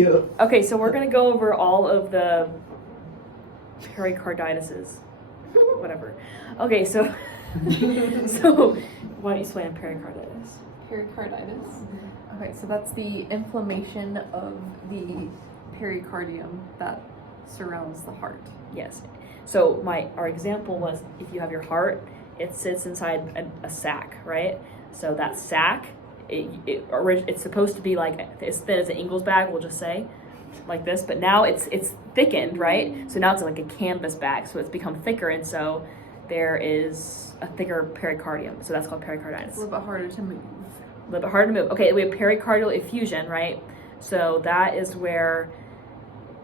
you. Okay, so we're gonna go over all of the pericarditises. Whatever. Okay, so so why don't you explain pericarditis? Pericarditis. Okay, so that's the inflammation of the pericardium that surrounds the heart. Yes. So our example was if you have your heart, it sits inside a sac, right? So that sac, it's supposed to be like as thin as an Ingles bag, we'll just say, like this. But now it's thickened, right? So now it's like a canvas bag, so it's become thicker, and so there is a thicker pericardium. So that's called pericarditis. It's a little bit harder to move. A little bit harder to move. Okay, we have pericardial effusion, right? So that is where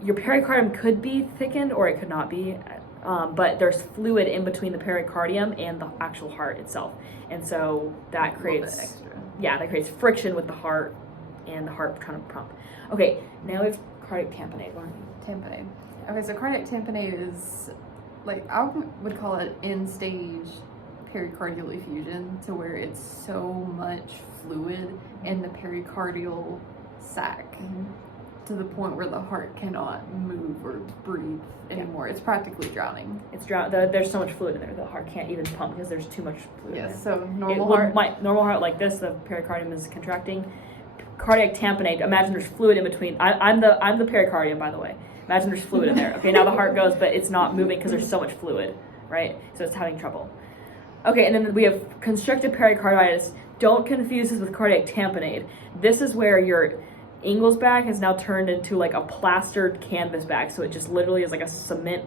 your pericardium could be thickened or it could not be, but there's fluid in between the pericardium and the actual heart itself, and so that creates that creates friction with the heart and the heart trying to pump. Okay, now we have cardiac tamponade. Tamponade. Okay, so cardiac tamponade is like I would call it end-stage pericardial effusion, to where it's so much fluid in the pericardial sac. To the point where the heart cannot move or breathe anymore. It's practically drowning. There's so much fluid in there, the heart can't even pump because there's too much fluid in there. So normal heart like this, the pericardium is contracting. Cardiac tamponade, imagine there's fluid in between. I'm the pericardium, by the way. Imagine there's fluid in there. Okay, now the heart goes, but it's not moving because there's so much fluid, right? So it's having trouble. Okay, and then we have constructive pericarditis. Don't confuse this with cardiac tamponade. This is where your Ingles bag has now turned into like a plastered canvas bag, so it just literally is like a cement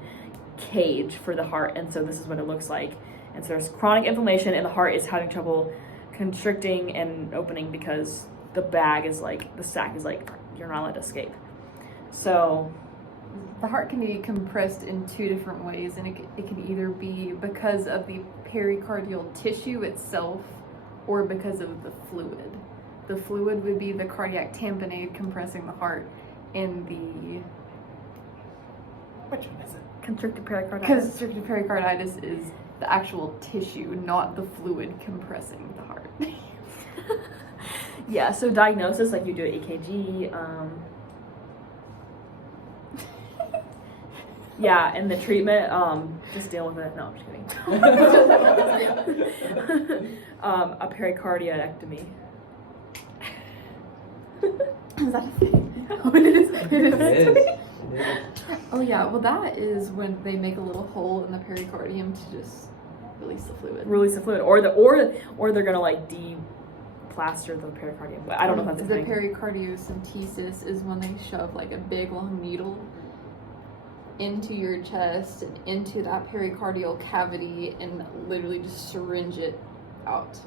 cage for the heart, and so this is what it looks like. And so there's chronic inflammation, and the heart is having trouble constricting and opening because the bag is like, the sac is like, you're not allowed to escape. So the heart can be compressed in two different ways, and it can either be because of the pericardial tissue itself or because of the fluid. The fluid would be the cardiac tamponade compressing the heart, and the... Which one is it? Constrictive pericarditis. Constrictive pericarditis is the actual tissue, not the fluid compressing the heart. Yeah, so diagnosis, like you do an EKG, yeah, and the treatment, just deal with it. No, I'm just kidding. A pericardiectomy. Is that a thing? Oh, it is. It is. Oh yeah, well that is when they make a little hole in the pericardium to just release the fluid. Or they're gonna like de-plaster the pericardium. I don't know if that's a thing. The pericardiocentesis is when they shove like a big long needle into your chest and into that pericardial cavity and literally just syringe it out.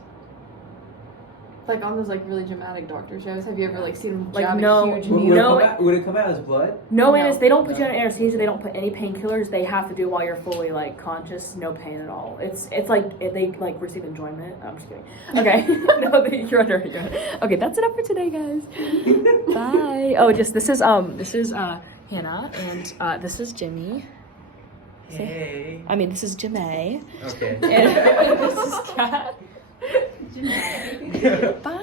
Like on those like really dramatic doctor shows, have you ever like seen them jab a huge needle? Would it come out as blood? No. They don't put you on anesthesia. They don't put any painkillers. They have to do it while you're fully like conscious, no pain at all. It's like they like receive enjoyment. I'm just kidding. Okay, no, you're under. Okay, that's enough for today, guys. Bye. Oh, this is Hannah, and this is Jimmy. Hey. This is Jimmy. Okay. And this is Kat. Bye.